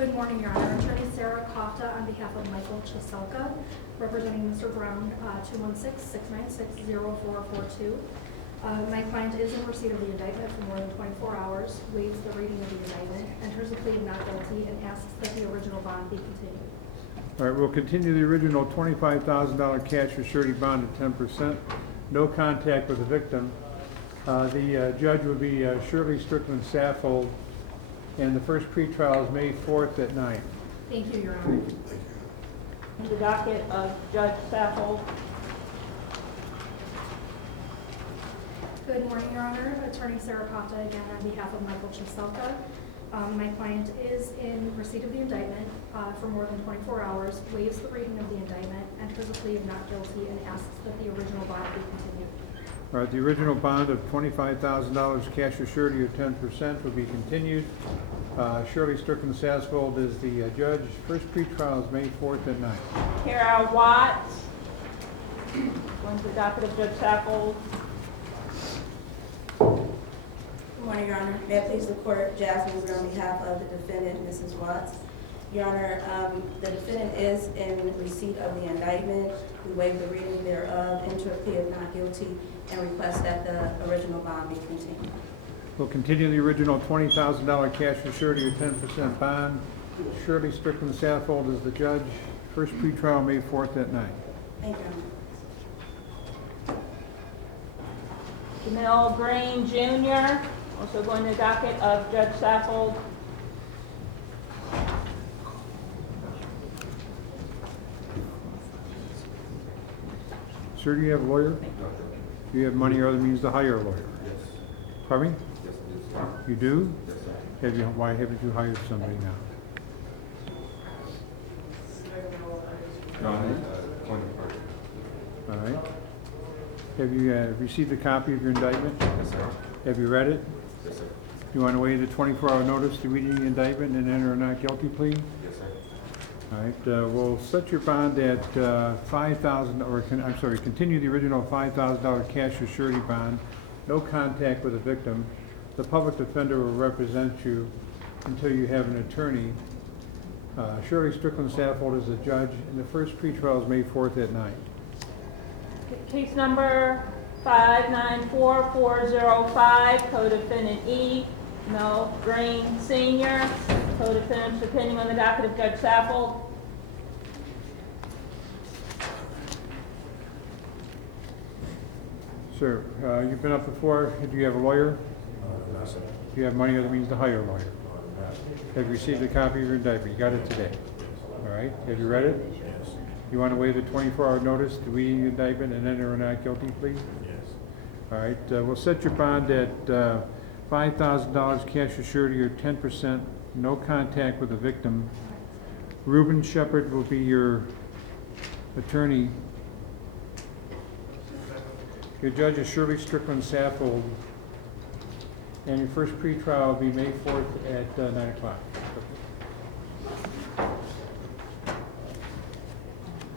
Good morning, Your Honor. Attorney Sarah Kofta on behalf of Michael Chiselka, representing Mr. Brown, 216-696-0442. My client is in receipt of the indictment for more than 24 hours, waives the reading of the indictment, enters a plea of not guilty, and asks that the original bond be continued. All right, we'll continue the original $25,000 cash or surety bond at 10%. No contact with the victim. The judge will be Shirley Strickland Saffold, and the first pretrial is May 4th at 9. Thank you, Your Honor. The docket of Judge Saffold. Good morning, Your Honor. Attorney Sarah Kofta again on behalf of Michael Chiselka. My client is in receipt of the indictment for more than 24 hours, waives the reading of the indictment, enters a plea of not guilty, and asks that the original bond be continued. All right, the original bond of $25,000 cash or surety of 10% will be continued. Shirley Strickland Saffold is the judge. First pretrial is May 4th at 9. Kara Watts. Going to the docket of Judge Saffold. Good morning, Your Honor. May it please the court, Jasmine Weir on behalf of the defendant, Mrs. Watts. Your Honor, the defendant is in receipt of the indictment. We waive the reading thereof, enter a plea of not guilty, and request that the original bond be continued. We'll continue the original $20,000 cash or surety of 10% bond. Shirley Strickland Saffold is the judge. First pretrial May 4th at 9. Thank you, Your Jamil Honor. Green Jr. Also going to the docket of Judge Saffold. Sir, do you have a lawyer? Do you have money or other means to hire a lawyer? Yes. Pardon me? Yes, it is. You do? Yes, sir. Why haven't you hired somebody now? No, I need point of order. All right. Have you received a copy of your indictment? Yes, sir. Have you read it? Yes, sir. You want to waive the 24-hour notice to reading the indictment and enter a not guilty plea? Yes, sir. All right. We'll set your bond at $5,000, or continue the original $5,000 cash or surety bond. No contact with the victim. The public defender will represent you until you have an attorney. Shirley Strickland Saffold is the judge, and the first pretrial is May 4th at 9. Case number 594405, co-defendant E. Mel Green Sr. Co-defendants depending on the docket of Judge Saffold. Sir, you've been up before. Do you have a lawyer? No, sir. Do you have money or other means to hire a lawyer? Have you received a copy of your indictment? You got it today. All right. Have you read it? Yes. You want to waive the 24-hour notice to reading the indictment and enter a not guilty plea? Yes. All right. We'll set your bond at $5,000 cash or surety or 10%. No contact with the victim. Reuben Shepard will be your attorney. Your judge is Shirley Strickland Saffold, and your first pretrial will be May 4th at 9 o'clock.